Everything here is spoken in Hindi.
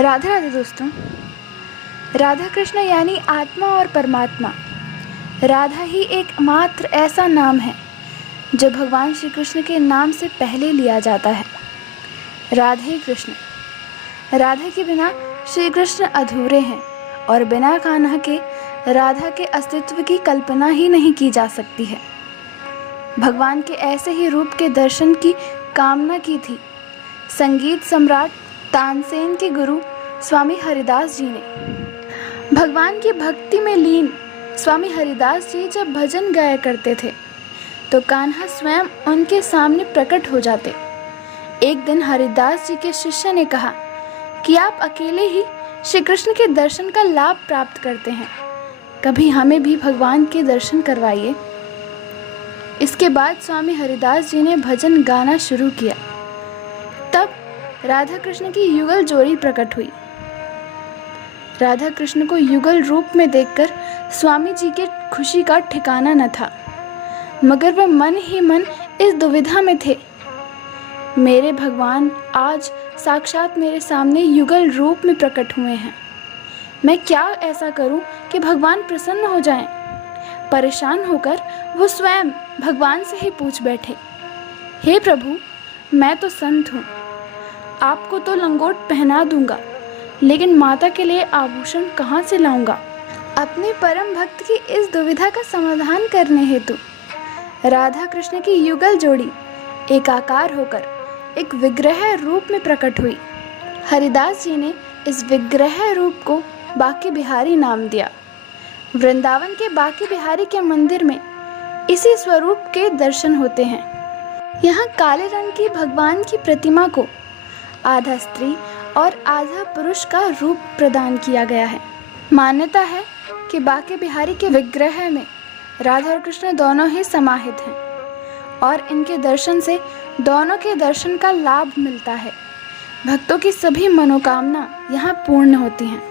राधे राधे दोस्तों। राधा कृष्ण यानी आत्मा और परमात्मा। राधा ही एकमात्र ऐसा नाम है जो भगवान श्री कृष्ण के नाम से पहले लिया जाता है। राधे कृष्ण। राधा के बिना श्री कृष्ण अधूरे हैं और बिना कान्हा के राधा के अस्तित्व की कल्पना ही नहीं की जा सकती है। भगवान के ऐसे ही रूप के दर्शन की कामना की थी संगीत सम्राट तानसेन के गुरु स्वामी हरिदास जी ने। भगवान की भक्ति में लीन स्वामी हरिदास जी जब भजन गाया करते थे तो कान्हा स्वयं उनके सामने प्रकट हो जाते। एक दिन हरिदास जी के शिष्य ने कहा कि आप अकेले ही श्री कृष्ण के दर्शन का लाभ प्राप्त करते हैं, कभी हमें भी भगवान के दर्शन करवाइए। इसके बाद स्वामी हरिदास जी ने भजन गाना शुरू किया। तब राधा कृष्ण की युगल जोड़ी प्रकट हुई। राधा कृष्ण को युगल रूप में देखकर स्वामी जी के खुशी का ठिकाना न था, मगर वह मन ही मन इस दुविधा में थे, मेरे भगवान आज साक्षात मेरे सामने युगल रूप में प्रकट हुए हैं, मैं क्या ऐसा करूं कि भगवान प्रसन्न हो जाएं? परेशान होकर वो स्वयं भगवान से ही पूछ बैठे, हे प्रभु, मैं तो संत हूँ, आपको तो लंगोट पहना दूंगा, लेकिन माता के लिए आभूषण कहाँ से लाऊंगा? अपने परम भक्त की इस दुविधा का समाधान करने हेतु राधा कृष्ण की युगल जोड़ी एकाकार होकर एक विग्रह रूप में प्रकट हुई। हरिदास जी ने इस विग्रह रूप को बांके बिहारी नाम दिया। वृंदावन के बांके बिहारी के मंदिर में इसी स्वरूप के दर्शन होते हैं। यहाँ काले रंग की भगवान की प्रतिमा को आधा स्त्री और आधा पुरुष का रूप प्रदान किया गया है। मान्यता है कि बांके बिहारी के विग्रह में राधा और कृष्ण दोनों ही समाहित हैं और इनके दर्शन से दोनों के दर्शन का लाभ मिलता है। भक्तों की सभी मनोकामना यहाँ पूर्ण होती हैं।